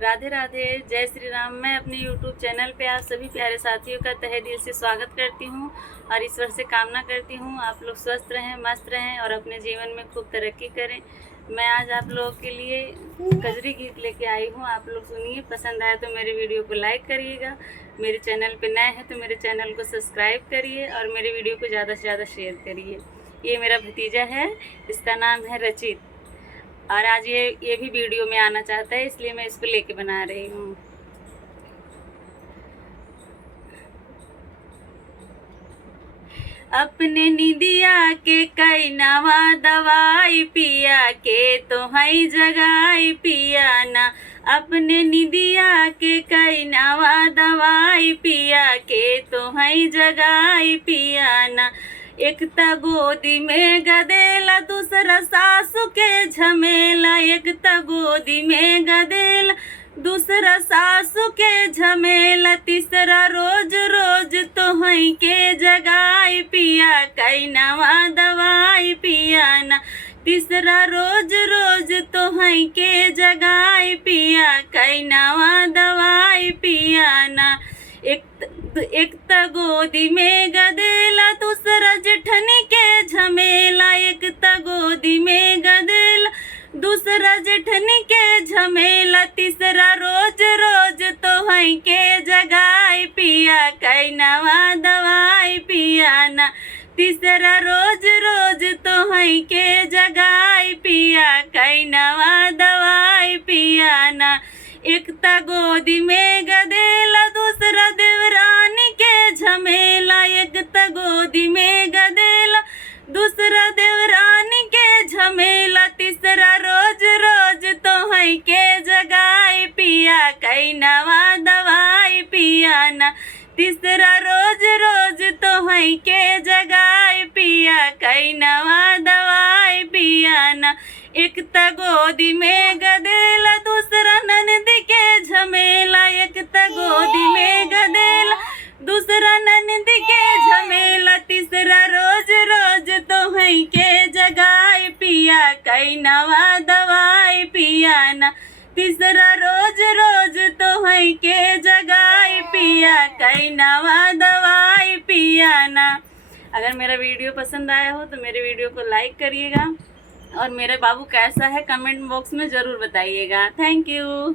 राधे राधे, जय श्री राम। मैं अपने YouTube चैनल पे आप सभी प्यारे साथियों का तहे दिल से स्वागत करती हूँ और ईश्वर से कामना करती हूँ आप लोग स्वस्थ रहें, मस्त रहें और अपने जीवन में खूब तरक्की करें। मैं आज आप लोगों के लिए कजरी गीत लेके आई हूँ, आप लोग सुनिए। पसंद आए तो मेरे वीडियो को लाइक करिएगा, मेरे चैनल पे नए हैं तो मेरे चैनल को सब्सक्राइब करिए और मेरे वीडियो को ज़्यादा से ज़्यादा शेयर करिए। ये मेरा भतीजा है, इसका नाम है रचित और आज ये भी वीडियो में आना चाहता है, इसलिए मैं इसको लेके बना रही हूँ। अपने निदिया के कई नवा दवाई पिया के तो हई जगाई पिया ना। अपने निदिया के कई नवा दवाई पिया के तो हई जगाई पिया ना। एक त गोदी में गदेला, दूसरा सासू के झमेला। एक त गोदी में गदेला, दूसरा सासू के झमेला। तीसरा रोज रोज तो हई के जगाई पिया कई नवा दवाई पिया ना। तीसरा रोज रोज तो हई के जगाई पिया कई नवा दवाई पिया ना। एक त गोदी में गदेला, दूसरा जेठनी के झमेला। एक त गोदी में गदेला, दूसरा जेठनी के झमेला। तीसरा रोज रोज तो हई के जगाई पिया कई नवा दवाई पिया ना। तीसरा रोज रोज तो हई के जगाई पिया कई नवा दवाई पिया ना। एक त गोदी में गदेला, दूसरा देवरानी के झमेला। एक त गोदी में गदेला, दूसरा देवरानी के झमेला। तीसरा रोज रोज तो हई के जगाई पिया कई नवा दवाई पिया ना। तीसरा रोज रोज तो हई के जगाई पिया कई नवा दवाई पिया ना। एक त गोदी में गदेला, दूसरा ननद के झमेला। एक त गोदी में गदेला, दूसरा ननद के झमेला। तीसरा रोज रोज तो हई के जगाई पिया कई नवा दवाई पिया ना। तीसरा रोज रोज तो हई के जगाई पिया कई नवा दवाई पिया ना। अगर मेरा वीडियो पसंद आया हो तो मेरे वीडियो को लाइक करिएगा और मेरे बाबू कैसा है कमेंट बॉक्स में ज़रूर बताइएगा। Thank you.